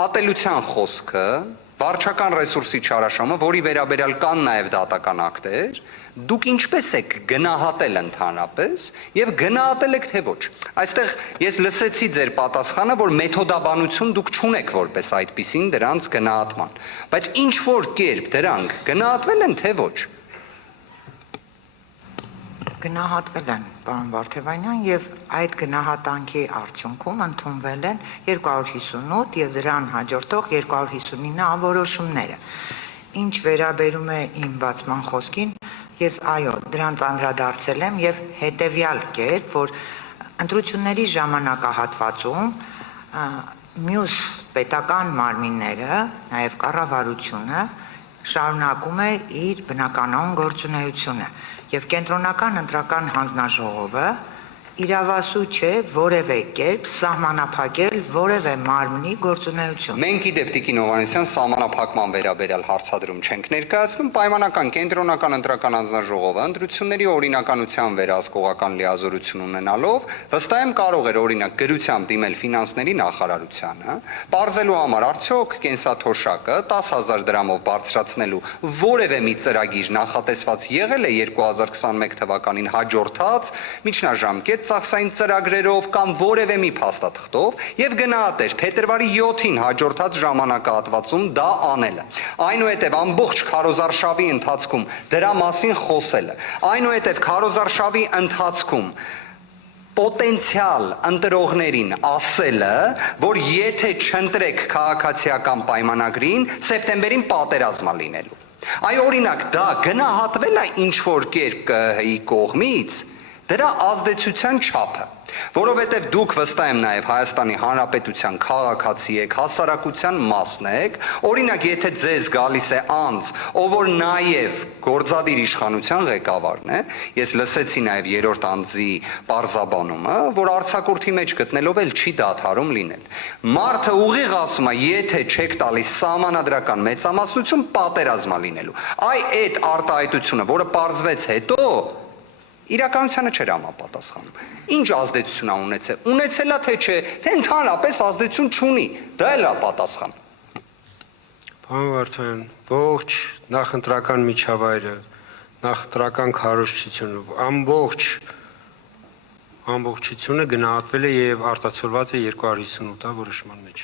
ատելության խոսքը, վարչական ռեսուրսի չարաշահումը, որի վերաբերյալ կան նաև դատական ակտեր, դուք ինչպես եք գնահատել ընդհանրապես եւ գնահատել եք թե ոչ։ Այստեղ ես լսեցի ձեր պատասխանը, որ մեթոդաբանություն դուք չունեք որպես այդպիսին դրանց գնահատման, բայց ինչ որ կերպ դրանք գնահատվել են թե ոչ։ Գնահատվել են, պարոն Վարդևանյան, եւ այդ գնահատանքի արդյունքում ընդունվել են 258 եւ դրան հաջորդող 259 անորոշումները։ Ինչ վերաբերում է իմ բացման խոսքին, ես այո, դրանց անդրադարձել եմ եւ հետեւյալ կերպ, որ ընտրությունների ժամանակահատվածում մյուս պետական մարմինները, նաեւ կառավարությունը շարունակում է իր բնականon գործունեությունը եւ կենտրոնական ընտրական հանձնաժողովը իրավասու չէ որևէ կերպ սահմանափակել որևէ մարմնի գործունեություն։ Մենք իդեպ Տիկին Հովհաննիսյան սահմանափակման վերաբերյալ հարցադրում չենք ներկայացնում, պայմանական կենտրոնական ընտրական հանձնաժողովը ընտրությունների օրինականության վերահսկողական լիազորություն ունենալով վստահ եմ կարող էր օրինակ գրությամբ դիմել ֆինանսների նախարարությանը, բարձելու համար արդյոք կենսաթոշակը 10,000 դրամով բարձրացնելու որևէ մի ծրագիր նախատեսված եղել է 2021 թվականին հաջորդած միջնաժամկետ ծախսային ծրագրերով կամ որևէ մի փաստաթղթով եւ գնահատեր փետրվարի 7-ին հաջորդած ժամանակահատվածում դա անելը։ Այնուհետև ամբողջ քարոզարշավի ընթացքում դրա մասին խոսելը, այնուհետև քարոզարշավի ընթացքում պոտենցիալ ընտրողներին ասելը, որ եթե չընտրեք քաղաքացիական պայմանագրին, սեպտեմբերին պատերազմա լինելու։ Այ օրինակ դա գնահատվել է ինչ որ կերպ ԿՀ-ի կողմից դրա ազդեցության չափը, որովհետև դուք վստահ եմ նաև Հայաստանի Հանրապետության քաղաքացի եք, հասարակության մասն եք, օրինակ եթե ձեզ գալիս է անձ, ով որ նաև գործադիր իշխանության ղեկավարն է, ես լսեցի նաև երրորդ անձի պարզաբանումը, որ արձակուրդի մեջ գտնելով էլ չի դադարում լինել։ Մարդը ուղիղ ասում է, եթե չեք տալիս սահմանադրական մեծամասնություն, պատերազմա լինելու։ Այ այդ արտահայտությունը, որը պարզվեց հետո, իրականությանը չէր համապատասխանում։ Ինչ ազդեցություն է ունեցել։ Ունեցել է թե չէ, թե ընդհանրապես ազդեցություն չունի։ Դա էլ է պատասխան։ Պարոն Վարդևյան, ողջ նախընտրական միջավայրը, նախընտրական քարոզչությունը, ամբողջությունը գնահատվել է եւ արտացոլված է 258-ա որոշման մեջ։